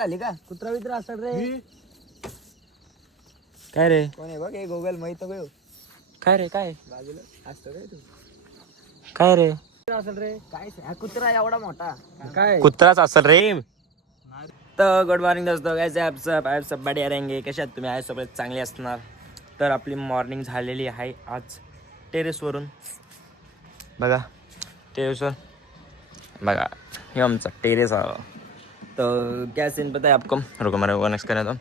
झाली का कुत्रा वित्रा असं रे काय रे कोण आहे बघ हे गोगल माहित गयो काय रे काय बाजूला असतो काय तू काय रे असेल रे काय हा कुत्रा एवढा मोठा काय कुत्राच असेल रे. तर गुड मॉर्निंग दोस्तों, कैसे आप सब बढ़िया रहेंगे. कशा आहात तुम्ही? आहे सगळे चांगले असणार. तर आपली मॉर्निंग झालेली आहे आज टेरेसवरून. बघा टेरेसवर बघा हे आमचा टेरेस आहे. तो क्या सीन पता है आपको? रुको मेरे को नेक्स्ट करने दो.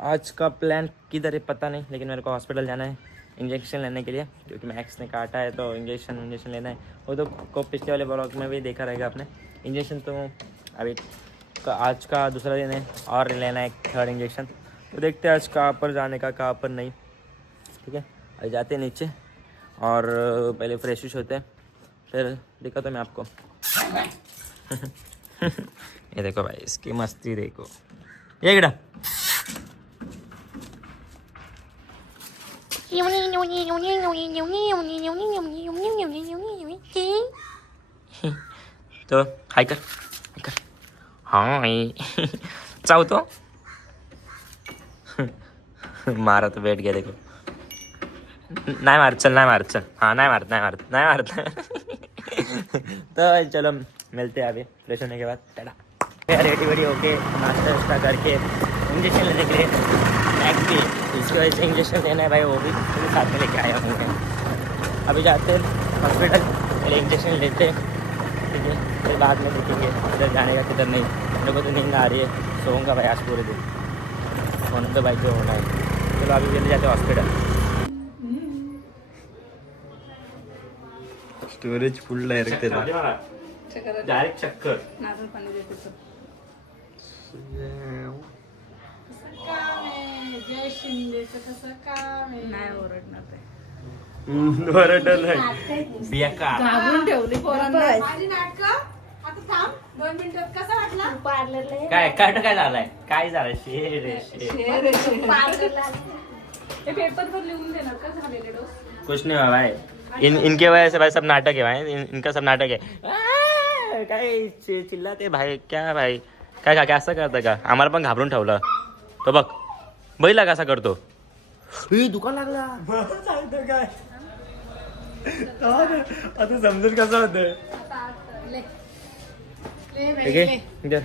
आज का प्लान किधर है पता नहीं, लेकिन मेरे को हॉस्पिटल जाना है इंजेक्शन लेने के लिए, क्योंकि मैक्स ने काटा है तो इंजेक्शन लेना है. वो तो को पिछले वाले ब्लॉग में भी देखा रहेगा आपने. इंजेक्शन तो अभी आज का दूसरा दिन है और लेना है थर्ड इंजेक्शन. तो देखते हैं आज कहाँ पर जाने का, कहाँ पर नहीं. ठीक है, अभी जाते हैं नीचे और पहले फ्रेश होते हैं, फिर दिखाता मैं आपको. ये देखो भाई, इसकी मस्ती देखो. ये गिरा तो हाय कर हाय चावतो. मारा तो बैठ गया देखो. नहीं मार चल, नहीं मार चल. हाँ नहीं मारत. तो चलो मिलते हैं अभी फ्रेश होने के बाद. टाटा. रेडी वेडी होके नाश्ता वास्ता करके इंजेक्शन लेने के लिए बैग भी इसकी वजह से इंजेक्शन लेना है भाई, वो भी साथ में लेके आया हूँ. अभी जाते हैं हॉस्पिटल, पहले इंजेक्शन लेते हैं. ठीक है, फिर बाद में देखेंगे किधर जाने का किधर नहीं. मेरे को तो नींद आ रही है, सोऊंगा भाई आज पूरे दिन. होने तो भाई जो होना है. चलो अभी चले जाते हॉस्पिटल. स्टोरेज फुल डायरेक्ट डायरेक्ट चक्कर. जय शिंदेचं कसं काम आहे नाही ओरडणार ते घाबरून ठेवली पोरांना. माझी नाटक आता थांब 2 मिनिटात. कसा वाटला पार्लरला? काय झालंय, काय झालं? शेर रे शेर. हे पेपर पर लिहून देणार का झालेले डोस? कुछ नहीं हुआ भाई. इनके वजह से भाई सब नाटक है भाई. इनका सब नाटक है. काय चिल्लाते भाई, क्या भाई काय असं करतं का? आम्हाला पण घाबरून ठेवलं. तो बघ बैला कसा करतो. दुकान लागला. काय आता समजेल कसं होतं. ठीक है इधर.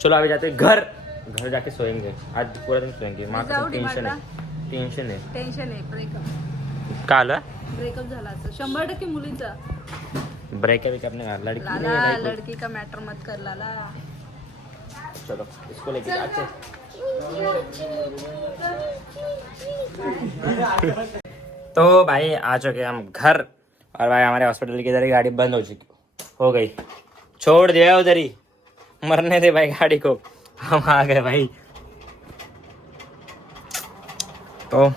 चलो अभी जाते घर जाके सोएंगे. आज पूरा दिन सोएंगे. माँ का टेंशन है. टेन्शन आहे. ब्रेकअप का आलं? ब्रेकअप झाला असं 100% मुलींचा. ब्रेकअप अपने लड़की लाला लड़की का मैटर मत कर लाला. चलो इसको लेके जाते. तो भाई आ चुके हम घर, और भाई हमारे हॉस्पिटल की इधर ही गाड़ी बंद हो गई. छोड़ दिया उधर ही, मरने दे भाई गाड़ी को. हम आ गए भाई. तो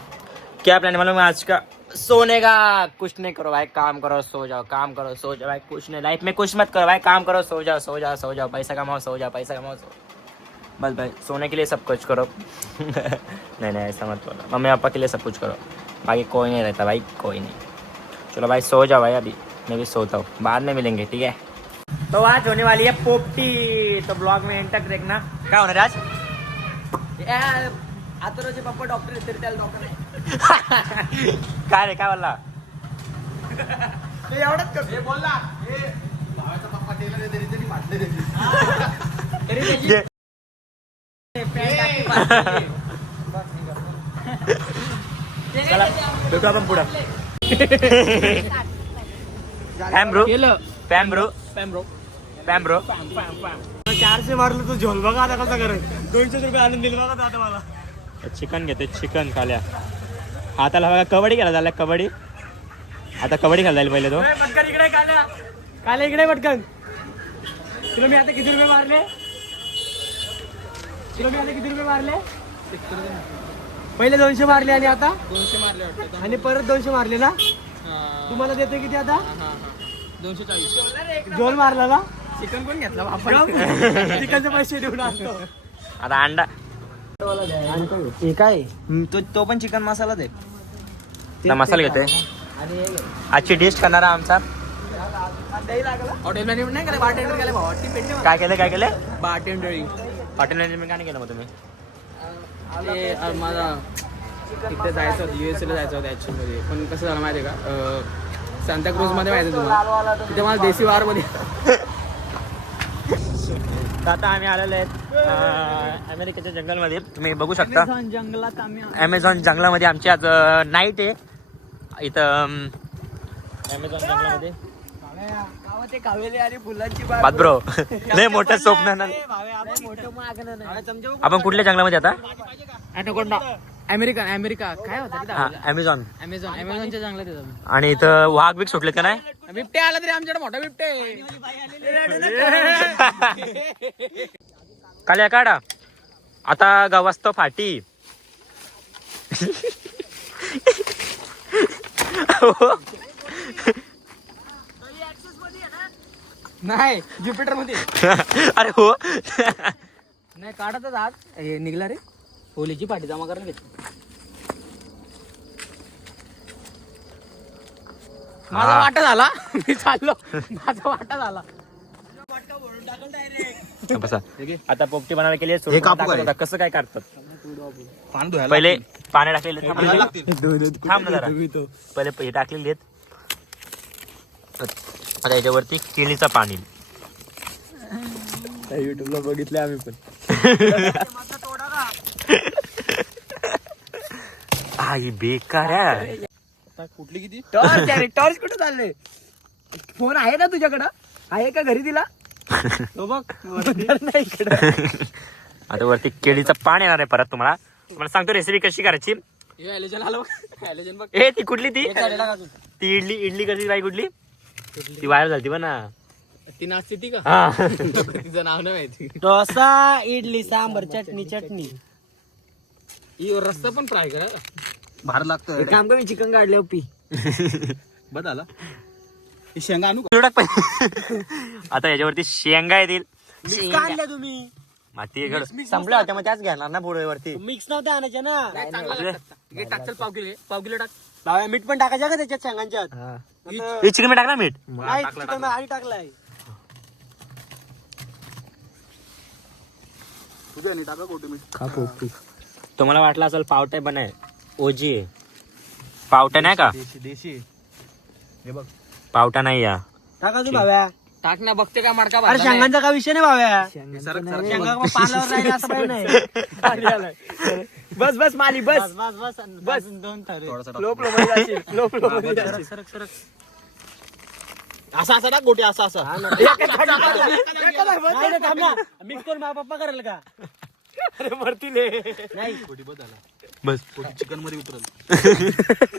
क्या प्लान मालूम है आज का? सोने का. कुछ नहीं करो भाई, काम करो सो जाओ. काम करो सो जाओ भाई. कुछ नहीं, लाइफ में कुछ मत करो भाई. काम करो सो जाओ. पैसा कमाओ सो जाओ. बस भाई सोने के लिए सब कुछ करो. नहीं ऐसा मत बोलो. मम्मी पापा के लिए सब कुछ करो, बाकी कोई नहीं रहता भाई, कोई नहीं. चलो भाई सो जाओ भाई. अभी मैं भी सोता हूँ, बाद में मिलेंगे. ठीक है. तो आज होने वाली है पोपटी, तो ब्लॉग में एंड तक देखना. क्या होणार आज? आता रोज पप्पा डॉक्टर येते त्याला डॉक्टर आहे. काय रे, काय बोलला? एवढंच कर. बोलला भावाचा पप्पा टेलर तरी वाटले चला भेटू आपण पुढं. पॅम ब्रो 400 मारलं तू झोल बघा आता कसा करे. 200 रुपये आणून दिले बघा आता मला. चिकन घेते. चिकन खाल्या हाताला बघा. कबड्डी खेळा झाला. कबड्डी आता कबड्डी खेळायला पहिले तो. पटकन इकडे काल्या इकडे पटकन. तुला मी आता किती रुपये मारले? पहिले 200 मारले आणि आता 200 मारले वाटतं. आणि परत 200 मारले ना. तुम्हाला देते किती आता? 240. झोल मारला ना. चिकन कोण घेतला आपण? चिकनचे पैसे देऊन आणतो. आता अंडा हे काय तो पण चिकन मसाला दे. मसाला घेतोय. आजची डिश करणारा आमचा हॉटेल मॅनेजमेंट नाही केलं, बारटेंडर केलं भावा. ती पेटली मला. काय केलं बारटेंडरिंग. हॉटेल मॅनेजमेंट काय नाही केलं मग तुम्ही? ते मला तिकडे जायचं होतं, USA ला जायचं होतं ॲक्च्युअलमध्ये. पण कसं झालं माहिती आहे का, सांताक्रूजमध्ये माहिती आहे तुम्हाला, तिथे मला देसी वारमध्ये. तर आता आम्ही आलेलो आहेत अमेरिकेच्या जंगलमध्ये. तुम्ही बघू शकता जंगलात आम्ही ॲमेझॉन जंगलामध्ये आमची आज नाईट आहे इथं. ॲमेझॉन जंगलामध्ये गावात एक हवेली आणि फुलांची बाग. बात ब्रो लय मोठं स्वप्न ना. मोठं मागणं नाही. आपण कुठल्या जंगलामध्ये आता? ॲनाकोंडा. अमेरिका काय होतं हा ॲमेझॉन. अमेझॉनच्या जंगलात येतो. आणि इथं वाघ बिग सुटलेत का नाही? बिबटे आला तरी आमच्याकडे मोठा बिबटे. काल्या काढा आता गवस्त फाटी. नाही ज्युपिटर मध्ये. अरे हो नाही काढतच आज हे निघला रे. होलीची पाठी जमा करायला घेतली. माझा वाटा झाला. मी चाललो. माझा वाटा झाला. बसा. आता पोपटी बनायला केली आहे. कसं काय काढतात? पहिले पाणी टाकलेले. थांब ना जरा. पहिले हे टाकलेले आहेत. आता याच्यावरती केळीचं पाणी. युट्यूबला बघितले आम्ही पण. आई बेकार आहे. कुठली किती टॉर्च आहे? टॉर्च कुठे चालले? फोन आहे ना तुझ्याकडं? आहे का घरी दिला? तो बघ नाही इकडं. आता वरती केळीचं पाणी येणार आहे परत. तुम्हाला सांगतो रेसिपी कशी करायची. ए ती कुठली ती इडली कशी बाई कुठली ती व्हायरल झाली पण ना. ती नाचते ती का? हा तिचं नाव नाही माहिती. डोसा इडली सांबर चटणी. रस्ता पण फ्राय करा. भार लागतं. काम का मी चिकन काढले पी. बस आला. शेंगा आणू टाक आता याच्यावरती शेंगा येतील. आणल्या तुम्ही माती संपल्या होत्या मग त्याच घेणार ना पुढे वरती. मिक्स नव्हत्या आणायच्या ना. टाकचल पाव किलो टाक. बाबा मीठ पण टाकायचं का त्याच्यात शेंगांच्यात? हे चिकन मीठ टाक ना मीठ. नाही चिकन आधी टाकलाय. तुझ्या नाही टाका कोटी मीठ. तुम्हाला वाटलं असेल पावटा बनाय ओजी आहे. पावटा नाही का? देशी हे बघ. पावटा नाही या. टाका तू भाव्या. टाक ना. बघते का मडका अरे शेंगांचा काय विषय नाही भाव्या. सरक शेंगा पालावर राहील असं काही नाही. बस माली बस. बस दोन थर. असा टाक गोटी असा. मिक्स करून माझा पप्पा करेल का? अरे मरतीले नाही बस चिकन मध्ये उतरल.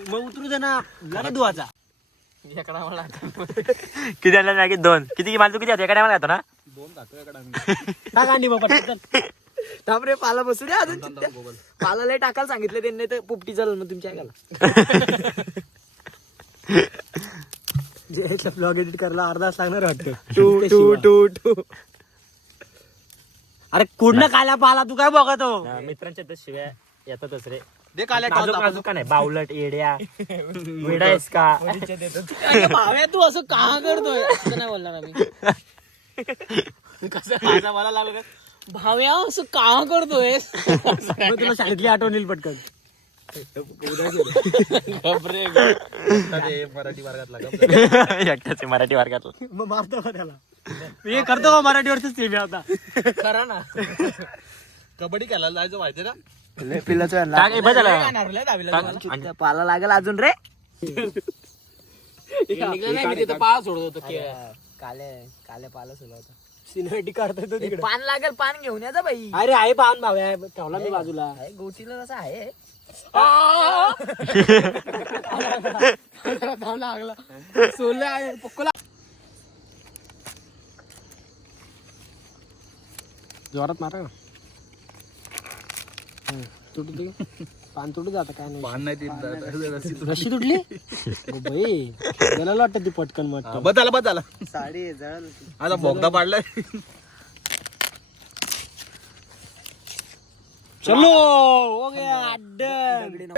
मग उतरू दे ना. जरा धुवाचा. किती आणलं नाही? 2 किती माल तू किती एका टायमाला येतो ना? 2 खातो एका टाइम. टाक अंडी बाबा. थांब रे पाला बसू रे अजून. पाला लय टाकायला सांगितलं त्यांनी तर पोपटी चालल मग तुमच्या ऐकायला. जे ब्लॉग एडिट करायला अर्धा तास लागणार वाटतं. टू अरे कुठनं काल्या पाला तू काय बघतो? मित्रांच्या तर शिव्या येतातच रे. दे काल्या नाजूक का नाही बावलट येड्या वेडायस का? भाव्या तू असं का करतोय? असं नाही बोलणार आम्ही. कसं मला लागलं भाव्या असं का करतोय? तुला शाळेतली आठवण येईल पटकन. मराठी वर्गातला एकट्याचे मराठी वर्गातला. मग मारतो का त्याला? हे करतो का मराठीवरच ते मी आता. खरा ना. कबड्डी खेळायला जायचं माहिती ना. टाक, ए, बस झालं. पाला लागेल अजून रे. तिथं पाय सोडत होतो. काले पाला सुरू होता. सिनेमॅटिक काढतोय तो तिकडे. पान लागेल पान घेऊन याचा बाई. अरे आहे पान भाव्या ठेवला मी बाजूला. गोटीला तसं आहे. लागला सोला आहे पक्कोला. जोरात मारा का? तुटू पान तुटू जात काय नाही. पान नाही. रशी तुटली बाई. गेला वाटत ती पटकन मट. बस झाला. साडी जळाल. आता बोगदा पाडलाय. चलो हो गया अड्डन.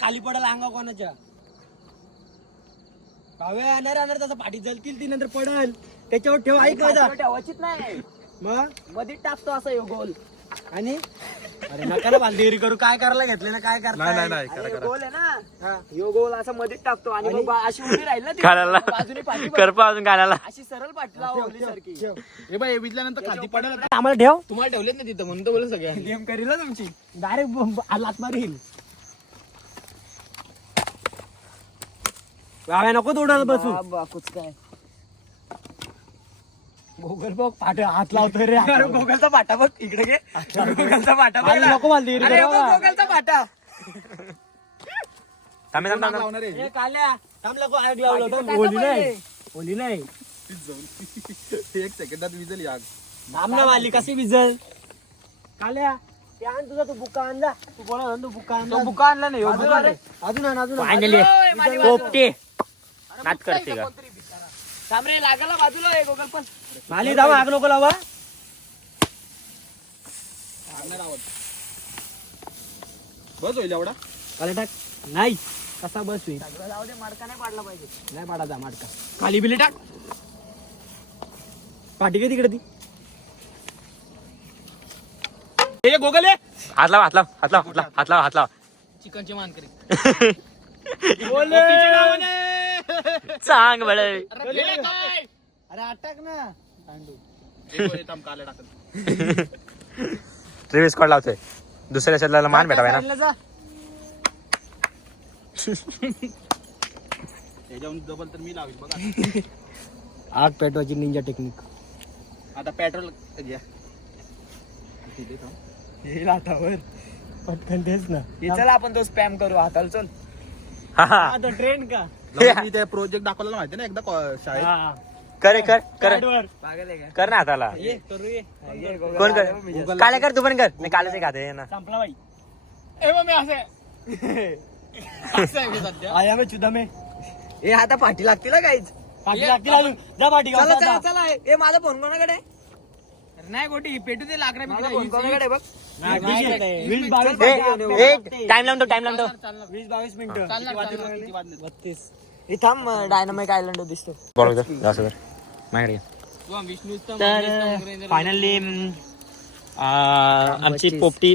खाली पडला अंगा कोणाच्या. काव्या येणार तसं पाठी जलतील ती नंतर पडल त्याच्यावर ठेव ऐक माझा ठेवायचीच नाही मग मध्ये टाकतो असं यो गोल आणि अरे नका ना बालदेरी करू काय करायला घेतलं ना काय करताय अरे यो गोल आहे ना हा. यो गोल असं मध्ये टाकतो आणि मग अशी उभी राहील ना ती. घालायला. बाजूने पाठी बघ. करपा अजून घालायला अशी सरळ पाठी लावली सारखी ठेव. हे बाई विजल्यानंतर खाली पडेल आता. आम्हाला ठेव तुम्हाला ठेवलेत ना तिथं म्हणून तर बोल सगळ्या गेम करील ना तुमची डायरेक्ट लात मारील गाव्या नको तोडायला बसू बाकूच काय गोगल बघ पाठ हात लावतोय रे अरे गोगलचा पाटा बघ इकडे घे गोगलचा पाटा बघ अरे ना. नको बालदेरी अरे करू बघ गोगलचा पाटा थांब थांब थांब लावणार आहे ए, काल्या थांबला को आग लावलं पाठी होतं टाका होली नाही पहिले. होली नाही एक सेकंदात विजल आग थांब ना वाली कशी विजल काल्या ते आण तुझा तू बुक्का आणला तू बोला ना तू बुक्का आणला बुका आणला नाही अजून आण रे. अजून आण अजून आण. फायनली पोपटे नाच करते का सामरे लागायला बाजूला आहे गोगल पण माली धावा आग नको लावा बस होईल एवढा काल्या टाक नाही कसा बस होईल जाऊ दे मडका नाही पाडला पाहिजे नाही पाडायचा माटका खाली बिली टाक पाठी काय तिकडे ती हे गोगल आहे हात लावा हात लावा हात लावा हात लावा हात लावा हात लावा चिकनची मान करी सांग बळ अरे अटक ना काले टाकत ट्रेविस स्क्वॉड लावतोय दुसऱ्या शतलाला मान भेटावाय ना त्याच्याहून डबल तर मी लावेल बघा आग पेटवायची निंजा टेक्निक आता पेट्रोल घ्या हे लाटावर पटकन तेच ना चला आपण तो स्पॅम करू हाताला चल हा हा आता ट्रेन का मी ते प्रोजेक्ट दाखवलेला माहिती ना एकदा शाळेत हा कर कर कर पागल आहे का कर ना हाताला ये करू ये ये गोगल कोण आला कर बघ. काले कर तू पण कर नाही कालच खाते ना संपला बाई ए मग मी असं आहे मी सध्या आया में चुदा में ए आता पाठी लागतील ना काहीच पाठी लागतील अजून जा पाठी गाव, चला जा, चला जा. चला ए माझा फोन कोणाकडे आहे? नाही गोटी पेटू दे लाकडा माझा फोन कोणाकडे आहे बघ नाही, ठीक आहे. 20-22 टाइम लावतो 20-22 मिनिटं किती वाजले? 32 हे थांब डायनामिक आयलंड दिसतो माझ्याकडे तू विष्णू तर फायनली आमची पोपटी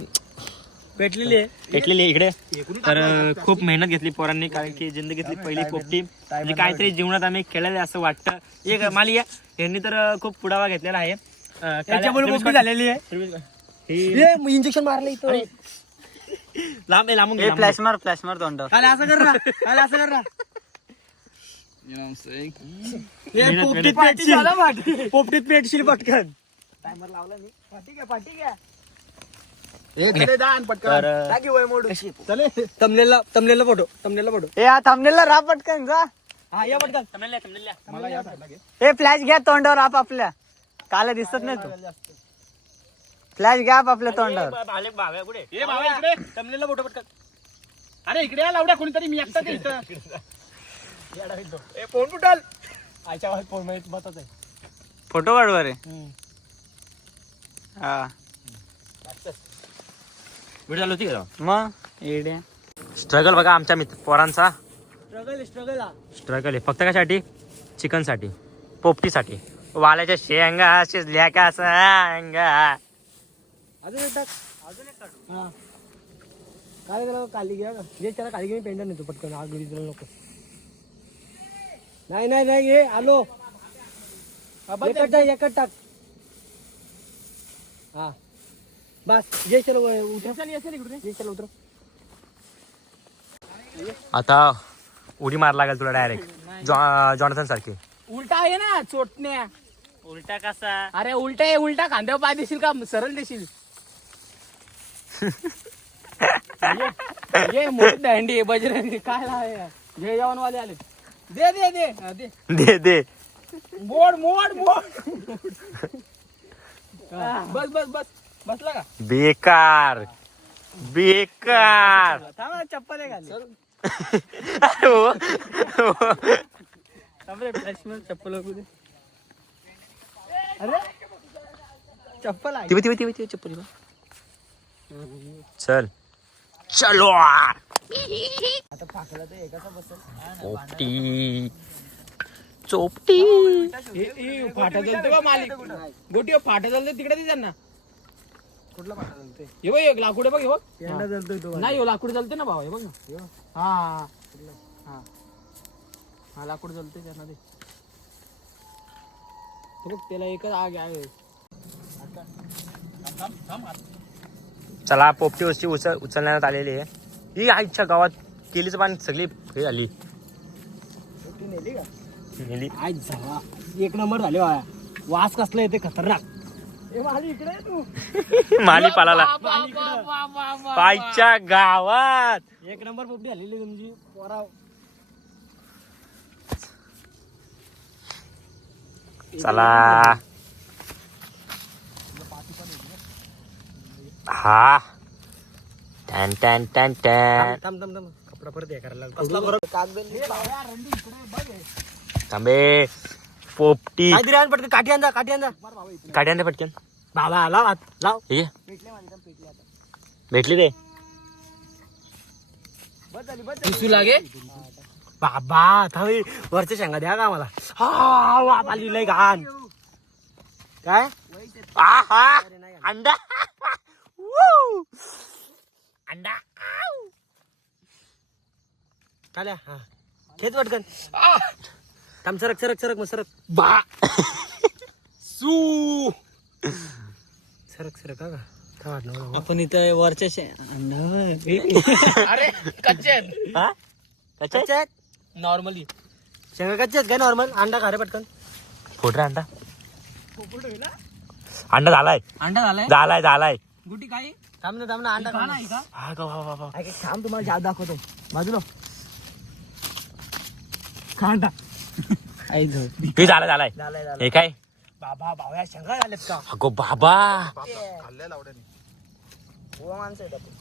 पेटलेली आहे पेटलेली आहे इकडे तर खूप मेहनत घेतली पोरांनी कारण की जिंदगीतली पहिली पोपटी म्हणजे काहीतरी जीवनात आम्ही केलेलं असं वाटतं एक माली यांनी तर खूप पुढावा घेतलेला आहे त्याच्यामुळे पोपटी झालेली आहे इंजेक्शन मारलं इथं लांब लांबून फ्लॅश मार तोंड काल असं कर ना काल असं कर ना मेहनत, पोपटीत मेहनत. पेटशील पोपटीत पेटशील पटकन टायमर लावला मी पाठी घ्या हे चले दान पटकन तर टाकी वय मोडू चले तमनेला फोटो ए हा थांबलेला राहा पटकन जा हा या पटकन मला या साईडला घे. ए फ्लॅश घ्या तोंडावर आप आपल्या काला दिसत नाही तू फ्लॅश घ्या आप आपल्या तोंडावर कुठे ए भावा इकडे तमनेला फोटो पटकन अरे इकडे या लावड्या कोणीतरी मी एकटाच आहे इथं ए फोन फुटाल आयच्या वाज फोन मध्ये बसत आहे फोटो काढवर आहे हा व्हिडिओ चालू होती का मग एड्या स्ट्रगल बघा आमच्या पोरांचा स्ट्रगल स्ट्रगल आहे फक्त कशासाठी चिकनसाठी पोपटीसाठी वाल्याच्या शेंगा शिजल्या का सांगा अजून एक टाक हा काय त्याला काली घ्या का जे त्याला काली घेऊन पेंडा नेतो पटकन आग विजल नको नाही हे आलो एकट टाक हा बस जे चलो उतर जे चलो उतर आता उडी मार लागेल तुला डायरेक्ट जॉनसन सारखी उलटा आहे ना चोटण्या उलटा कसा अरे उलटा आहे उलटा खांद्यावर पाय देशील का सरळ देशील ये मोठी दांडी बजरंगी काय लावे जय जवानवाले आले दे दे दे हा, दे दे दे मोड मोड मोड हा, बस बस बस बसला का बेकार बेकार थांबा चप्पल आहे खाली अरे हो, हो. थांब रे फ्लॅश चप्पल बघू दे अरे चप्पल आहे ती चप्पल चल चलो पोपटी चोपटी फाटा चालते बा मालिक गोटी फाटा चालते तिकडे दे त्यांना. कुठला पाठा चालते हे बघ एक लाकूड आहे बघ, हे बघ पेंडा चालतोय तो नाही हो लाकूड चालते ना भाऊ, हे बघ ना. हा हा हा लाकूड चालते त्यांना दे. हे बघ त्याला एकच आग आहे. चला पोपटी वस्ती उचलण्यात आलेली आहे. ही आईच्या गावात केलीचं पान सगळी हे झाली नेली का नेली. आज झाला एक नंबर झाले वाया. वास कसला येते खतरनाक. ए माली इकडे आहे तू. माली पालाला पायच्या गावात एक नंबर पोपटी आलेली तुमची पोरा. चला हा टॅन टॅन टॅन टॅन थांब थांब थांब कपडा परत हे करायला लागला. थांबे पोपटी काहीतरी आण पटकन काठी आणजा काठी आणजा. काढ्या ना पटकन. बाबा लाव हात लाव. हे भेटली रे. दिसू लागे बाबा थांब वरच्या शेंगा द्या का आम्हाला. हा वाप आली लय घाण. काय आहा अंडा वू! अंडा आऊ! चाल्या हा खेच पटकन. थांब सरक सरक सरक मग सरक बा सू. सरक सरक हा का काय वाटलं आपण इथं वरच्या अरे कच्चे आहेत हा? कच्चा आहे? नॉर्मली. शेंगा कच्चे आहेत काय नॉर्मल. अंडा खा रे पटकन. फोड रे अंडा. अंडा झालाय अंडा झालाय झालाय झालाय. गुटी काही थांब ना अंडा खा. नाही का. हा का वा वा वा. ऐक, थांब तुम्हाला जाद दाखवतो बाजूला. खा अंडा. हे झालाय झालाय. झालंय झालं. हे काय बाबा भाव्या शेंगा झालेत का. अगो बाबा माणसं आहेत आपण.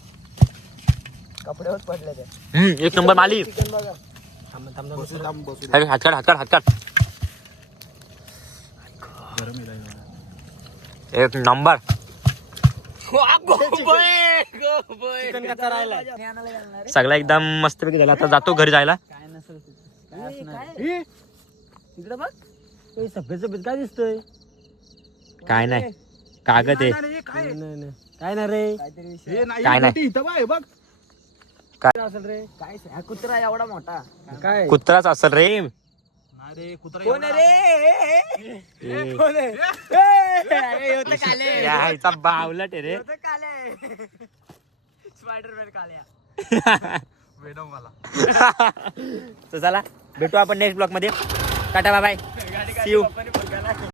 कपड्यावर पडले ते. एक नंबर माली. चिकन बघा. थांब थांब थांब. अरे हात काढ हात काढ हात काढ. एक नंबर. चिकन कच्चा राहिलाय. सगळा एकदम मस्तपैकी झाला. आता जातो घरी जायला. तिकडे बघ सफेद सफेद काय दिसतोय. काय नाही कागद आहे. नाही काय नाही रे. काय नाही इथं बघ, हे बघ काय असेल रे. काय कुत्रा एवढा मोठा काय. कुत्राच असेल रे. अरे कुत्रा कोण आहे रे. ए, कोण आहे. यायचा बावलट आहे रे. स्पायडरमॅन काल्या. वेडम मला. तर चला भेटू आपण नेक्स्ट ब्लॉग मध्ये. Tata bye bye. See you.